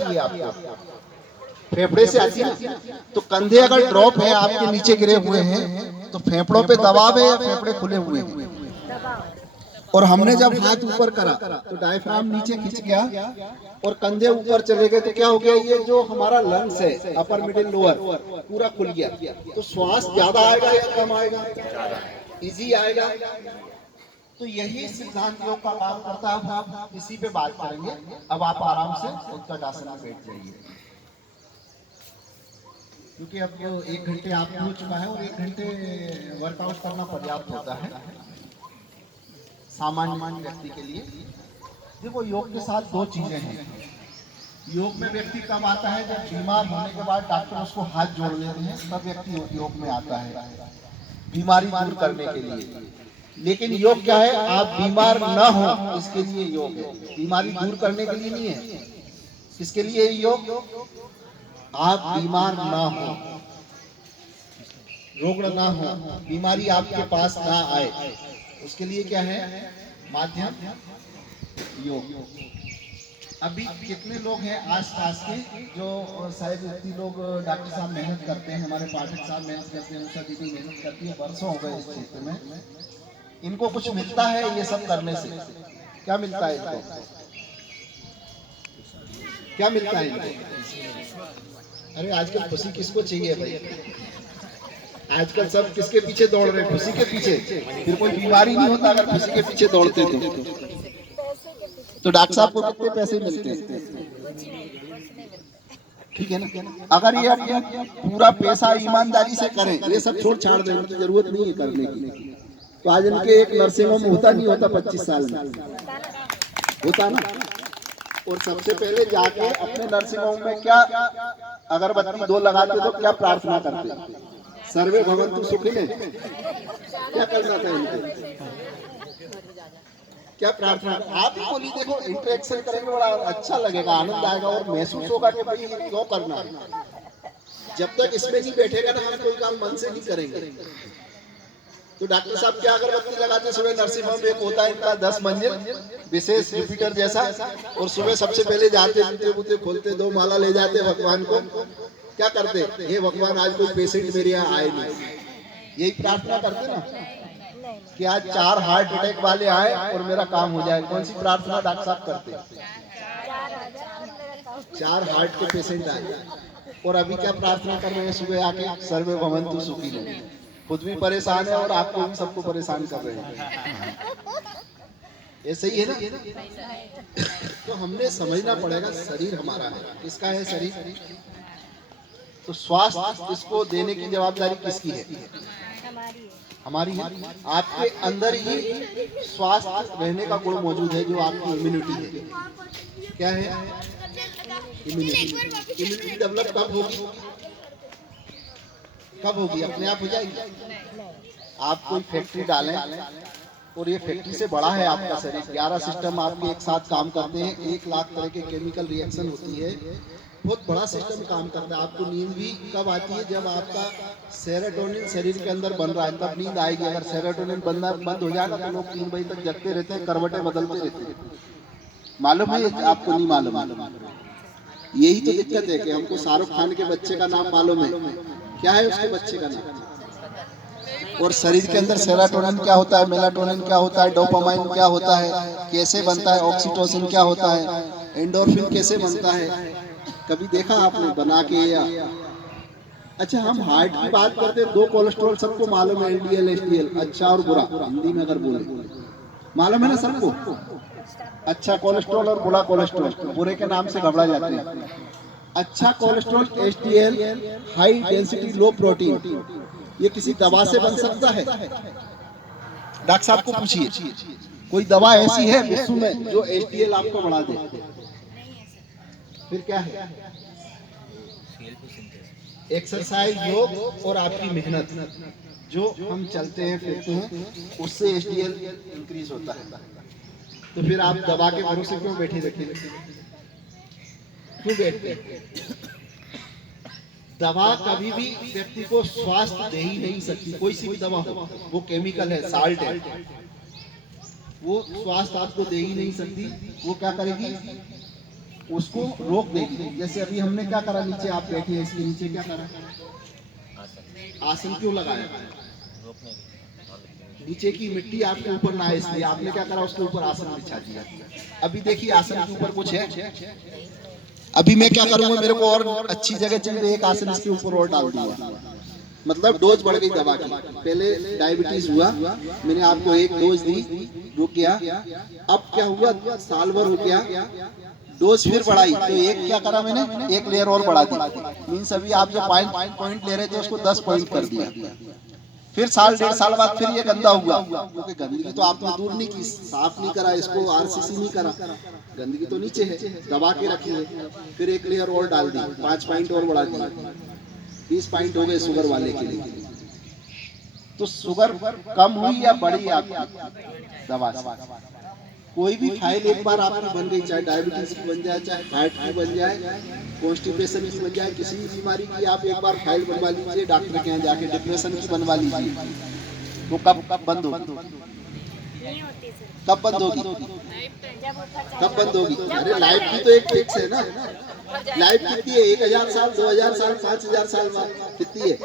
आती है आपको? फेफड़े से आती है। तो कंधे अगर ड्रॉप है, आपके नीचे गिरे हुए हैं, तो फेफड़ों पे दबाव है या फेफड़े खुले हुए हैं? और हमने जब हाथ ऊपर करा तो डायफ्राम नीचे खिंच गया और कंधे ऊपर चले गए, तो क्या हो गया? ये जो हमारा लंग्स है, अपर मिडिल लोअर, पूरा खुल गया। तो श्वास ज्यादा आएगा या कम आएगा? इजी आएगा। तो यही सिद्धांत योग का काम करता है। आप इसी पे बात करेंगे। अब आप आराम से उत्कटासन में बैठ जाइए, क्योंकि अब 1 घंटे आपको हो चुका है और 1 घंटे वर्कआउट करना पर्याप्त होता है सामान्य व्यक्ति के लिए। देखो, योग के साथ दो चीजें हैं। योग में व्यक्ति कब आता है? जब बीमार होने के बाद डॉक्टर उसको हाथ जोड़ लेते हैं, तब व्यक्ति योग में आता है बीमारी दूर करने के लिए। लेकिन योग क्या है? आप बीमार न हो इसके लिए योग है, बीमारी दूर करने के लिए नहीं है। किसके लिए योग? आप बीमार ना हो, रोग ना हो, बीमारी आपके पास ना आए, उसके लिए क्या है? माध्यम योग। अभी कितने लोग हैं आस पास के जो शायद इतनी लोग डॉक्टर साहब मेहनत करते हैं, हमारे पाठक साहब मेहनत करते हैं, उषा दीदी मेहनत करती है, वर्षों हो गए इस क्षेत्र में, इनको कुछ मिलता है ये सब करने से? क्या मिलता है इनको? क्या मिलता है इनको? अरे आजकल खुशी किसको चाहिए भाई? आजकल सब किसके पीछे दौड़ रहे हैं? खुशी के पीछे। फिर कोई बीमारी नहीं होता अगर खुशी के पीछे दौड़ते तो डॉक्टर साहब को कितने पैसे मिलते हैं? ठीक है ना? अगर ये अपना पूरा पैसा ईमानदारी से करें, ये सब छोड़ छाड़ दें, उनकी जरूरत नहीं है करने की, तो आज इनके एक नर्सिंग होम होता नहीं होता 25 साल में? होता ना। और सबसे पहले जाके अपने नर्सिंग होम में क्या अगरबत्ती 2 लगाते तो क्या प्रार्थना करते? सर्वे भवन्तु सुखिनः। क्या करना था इनको? क्या प्रार्थना? आप ही बोली। देखो, इंटरेक्शन करेंगे, बड़ा अच्छा लगेगा, आनंद आएगा और महसूस होगा कि भाई ये क्यों करना है। जब तक इसमें नहीं बैठेगा ना, हम कोई काम मन से नहीं करेंगे। तो डॉक्टर साहब क्या अगरबत्ती लगाते सुबह? नर्सिंग होम एक होता है इनका 10 मंजिल विशेष जुपिटर जैसा, और सुबह सबसे पहले जाते जूते बूते खोलते, 2 माला ले जाते भगवान को। क्या करते? हे भगवान, आज कोई पेशेंट मेरे यहाँ आए नहीं। यही प्रार्थना करते ना कि आज 4 हार्ट अटैक वाले आए और मेरा काम हो जाए। कौन सी प्रार्थना डॉक्टर साहब करते? 4 हार्ट के पेशेंट आए। और अभी क्या प्रार्थना कर रहे हैं सुबह आके? सर्वे भवन्तु सुखिनः। खुद भी परेशान है और आपको भी सबको परेशान कर रहे हैं। ये सही है ना? तो हमने समझना पड़ेगा, शरीर हमारा है। किसका है शरीर? तो स्वास्थ्य इसको देने की जवाबदारी किसकी है? हमारी है। आपके अंदर ही स्वास्थ्य रहने का गुण मौजूद है, जो आपकी इम्यूनिटी है। क्या है? इम्यूनिटी। इम्यूनिटी डेवलप कब होगी? कब होगी? अपने आप हो जाएगी? आप कोई फैक्ट्री डालें और ये फैक्ट्री से बड़ा है आपका शरीर, 11 सिस्टम आपके एक साथ काम करते हैं, 1 लाख तरह के केमिकल रिएक्शन होती है, बहुत बड़ा सिस्टम काम करता है। आपको नींद भी कब आती है? जब आपका सेरोटोनिन शरीर के अंदर बन रहा है, तब नींद आएगी। अगर सेरोटोनिन बनना बंद हो जाएगा तो लोग 3 बजे तक जगते रहते हैं, करवटें बदलते रहते हैं। मालूम है आपको? नहीं मालूम? यही तो दिक्कत है कि हमको शाहरुख खान के बच्चे का नाम मालूम है। क्या है उसके बच्चे का नाम? और शरीर के अंदर सेरोटोनिन क्या होता है, मेलाटोनिन क्या होता है, डोपामाइन क्या होता है, कैसे बनता है, ऑक्सीटोसिन क्या होता है, एंडोर्फिन कैसे बनता है? कभी देखा आपने बना के? या अच्छा, हम हार्ट की बात करते हैं, 2 कोलेस्ट्रॉल सबको मालूम है, एलडीएल एचडीएल, अच्छा और बुरा, हिंदी में अगर बोले मालूम है ना सबको? अच्छा कोलेस्ट्रॉल और बुरा कोलेस्ट्रॉल, बुरे के नाम से घबरा जाते हैं। अच्छा कोलेस्ट्रॉल एचडीएल, हाई डेंसिटी लो प्रोटीन, ये किसी दवा से बन सकता है? डॉक्टर साहब को पूछिए, कोई दवा ऐसी है विश्व में जो एचडीएल आपको बढ़ा दे? फिर क्या है? एक्सरसाइज, योग और आपकी मेहनत, जो हम चलते हैं फिरते हैं, उससे एचडीएल इंक्रीज होता है। तो फिर आप दवा के भरोसे क्यों बैठे रहते? क्यों बैठते? दवा कभी भी व्यक्ति को स्वास्थ्य दे ही नहीं सकती। कोई सी भी दवा हो, वो केमिकल है, साल्ट है, वो स्वास्थ्य आपको दे ही नहीं सकती। वो क्या करेगी? उसको रोक देगी। जैसे अभी हमने क्या करा, नीचे आप बैठे हैं, इसके नीचे क्या करा, आसन क्यों लगाया, नीचे की मिट्टी आपके ऊपर ना आए इसलिए आपने क्या करा, उसके ऊपर आसन बिछा दिया। अभी देखिए आसन के ऊपर कुछ है, अभी मैं क्या करूंगा, मेरे को और अच्छी जगह चाहिए, एक आसन इसके ऊपर और डाल दूंगा, मतलब डोज बढ़ गई दवा की। पहले डायबिटीज हुआ, मैंने आपको एक डोज दी, रुक गया, अब क्या हुआ, साल भर हो गया, डोज फिर बढ़ाई, तो एक क्या करा मैंने, एक लेयर और बढ़ा दी, मीन्स अभी आप जो पॉइंट ले रहे थे उसको 10 पॉइंट कर दिया। फिर साल 1.5 साल बाद फिर ये गंदा हुआ, क्योंकि गंदगी तो आपने दूर नहीं की, साफ नहीं करा इसको, आरसीसी नहीं करा, गंदगी तो नीचे है, दबा के रखी है। फिर एक लेयर और डाल दी, 5 पॉइंट और बढ़ा दी, 20 पॉइंट हो गए शुगर वाले के लिए। तो शुगर कम हुई या बढ़ी आपकी दवा से? कोई भी फाइल एक बार आपकी बन गई, चाहे डायबिटीज की बन जाए, चाहे हार्ट की बन जाए, कॉन्स्टिपेशन की बन जाए, किसी भी बीमारी की आप एक बार फाइल बनवा लीजिए डॉक्टर के यहाँ जाके, डिप्रेशन की बनवा लीजिए, वो कब बंद होगी, कब बंद होगी, कब बंद होगी? अरे लाइफ भी तो एक फिक्स है ना, लाइफ कितनी है, 1000 साल, 2000 साल, 5000 साल बाद कितनी है?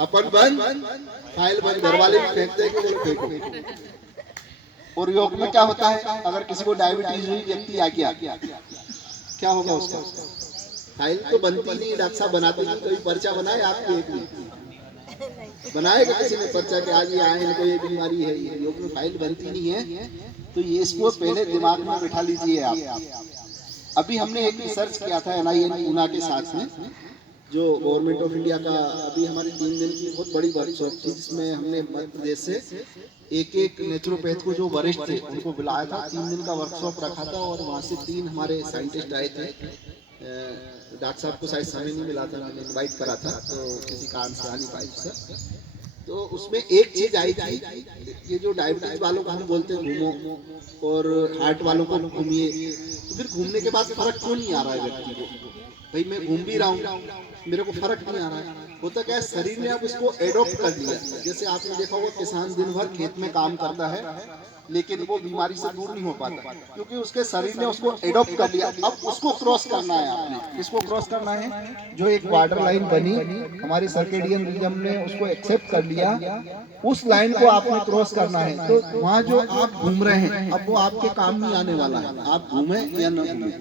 अपन बंद, फाइल बंद, घर वाले भी फेंकते हैं कि बोलो फेंको। और योग में क्या होता है, अगर किसी को डायबिटीज हुई, व्यक्ति आ गया, क्या होगा उसका, फाइल तो बनती नहीं, डॉक्टर साहब बनाते नहीं, कोई पर्चा बनाए आपके, एक भी बनाएगा किसी ने पर्चा कि आज ये आए, इनको ये बीमारी है, योग में फाइल बनती नहीं है। तो ये इसको पहले दिमाग में बिठा लीजिए आप। अभी हमने एक रिसर्च किया था NIN पूना के साथ में, जो गवर्नमेंट ऑफ इंडिया का, अभी हमारी 3 दिन की बहुत बड़ी वर्कशॉप थी, जिसमें हमने मध्य प्रदेश से एक नेचुरोपैथ को जो वरिष्ठ थे उनको बुलाया था, 3 दिन का वर्कशॉप रखा था, और वहाँ से 3 हमारे साइंटिस्ट आए थे। डॉक्टर साहब को शायद समय नहीं मिला था, मैंने इन्वाइट करा था, तो किसी कारण से आ नहीं पाई सर। तो उसमें एक चीज आई थी, ये जो डायबिटीज वालों को हम बोलते हैं घूमो, और हार्ट वालों को घूमिए, तो फिर घूमने के बाद फर्क क्यों नहीं आ रहा है व्यक्ति को? भाई मैं घूम भी रहा हूँ, मेरे को फर्क नहीं आ रहा है। होता क्या है, शरीर ने अब इसको एडॉप्ट कर लिया। जैसे आपने देखा होगा, किसान दिन भर खेत में काम करता है, लेकिन वो बीमारी से दूर नहीं हो पाता, क्योंकि उसके शरीर ने उसको एडॉप्ट कर लिया। अब उसको क्रॉस करना है आपने, इसको क्रॉस करना है, जो एक बॉर्डर लाइन बनी, हमारी सर्केडियन रिदम ने उसको एक्सेप्ट कर लिया, उस लाइन को आपने क्रॉस करना है। तो वहाँ जो आप घूम रहे हैं, अब वो आपके काम नहीं आने वाला है, आप घूमे या न घूमे,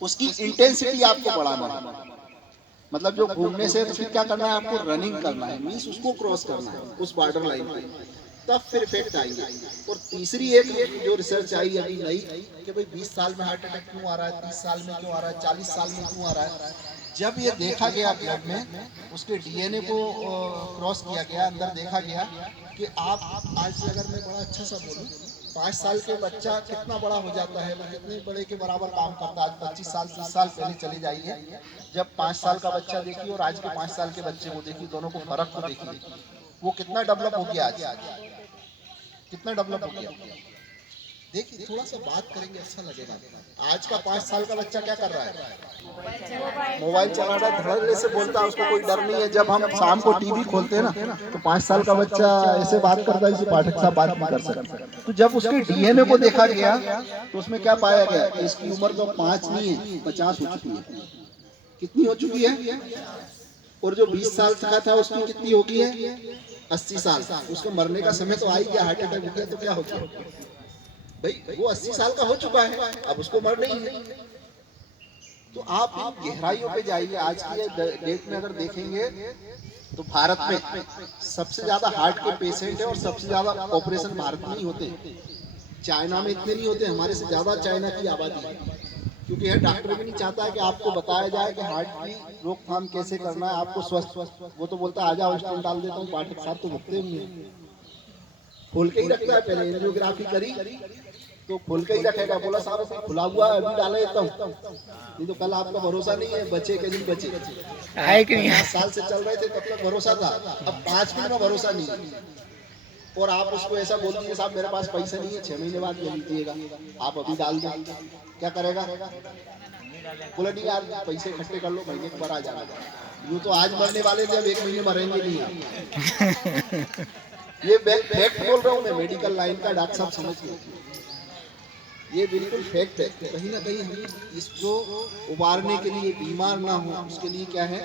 उसकी इंटेंसिटी आपको बढ़ाना है। मतलब जो घूमने से तो फिर क्या करना है, आपको रनिंग करना है, मींस उसको क्रॉस करना है उस बॉर्डर लाइन को, तब फिर इफेक्ट आएंगे। और तीसरी एक जो रिसर्च आई अभी नई, कि भाई 20 साल में हार्ट अटैक क्यों आ रहा है, 30 साल में क्यों आ रहा है, 40 साल में क्यों आ रहा है। जब ये देखा गया ब्लड में, उसके DNA को क्रॉस किया गया, अंदर देखा गया कि आप आज से, अगर मैं बड़ा अच्छा सा बोलूँ, 5 साल के बच्चा कितना बड़ा हो जाता है, वो कितने बड़े के बराबर काम करता है। आज 25 साल 30 साल पहले चले जाइए, जब 5 साल का बच्चा देखिए और आज के 5 साल के बच्चे को देखिए, दोनों को फर्क को देखिए, वो कितना डेवलप हो गया, आज कितना डेवलप हो गया। देखिए थोड़ा सा बात करेंगे, अच्छा लगेगा। आज का 5 साल का बच्चा क्या कर रहा है, मोबाइल चला रहा है, धड़ल्ले से बोलता है, उसको कोई डर नहीं है। जब हम शाम को टीवी खोलते हैं ना, तो 5 साल का बच्चा ऐसे बात करता है जैसे पाठक साहब बात नहीं कर सकते। तो जब उसके DNA को देखा गया, तो उसमें क्या पाया गया, इसकी उम्र तो 5 नहीं है, 50 हो चुकी है। कितनी हो चुकी है? और जो 20 साल का था, उसकी कितनी हो गई है? 80 साल। उसको मरने का समय तो आ ही गया, हार्ट अटैक हो गया, तो क्या हो गया भाई, वो 80 साल का हो चुका है, अब उसको मर नहीं है। तो आप गहराइयों पे जाइए। आज की डेट में अगर देखेंगे, तो भारत में सबसे ज्यादा हार्ट के पेशेंट है, और सबसे ज्यादा ऑपरेशन भारत में ही होते हैं। चाइना में इतने नहीं होते, हमारे से ज्यादा चाइना की आबादी है, क्योंकि यह डॉक्टर भी नहीं चाहता है कि आपको बताया जाए कि हार्ट की रोकथाम कैसे करना है, आपको स्वस्थ। वो तो बोलता है, आ जाओ स्टेंट डाल देता हूँ। पाठक साहब तो भुगते हुए खोल के ही रखता है, पहले एंजियोग्राफी करी तो खोल के ही रखेगा, बोला साहब खुला हुआ है, अभी डाला देता हूँ, नहीं तो कल आपका भरोसा नहीं है, बचे के दिन बचे। 5 साल से चल रहे थे, तब तक भरोसा था, अब 5 दिन में भरोसा नहीं है। और आप उसको ऐसा बोल दीजिए, साहब मेरे पास पैसे नहीं है, 6 महीने बाद ले लीजिएगा, आप अभी डाल दें, क्या करेगा? बोला नहीं यार, पैसे इकट्ठे कर लो, महीने के बाद आ जाना। यूँ तो आज मरने वाले थे, अब 1 महीने मरेंगे नहीं आप। ये फैक्ट बोल रहा हूँ मैं, मेडिकल लाइन का, डॉक्टर साहब समझ गए। ये बिल्कुल फैक्ट है। कहीं ना कहीं हमें इसको उबारने के लिए, बीमार ना हो उसके लिए क्या है,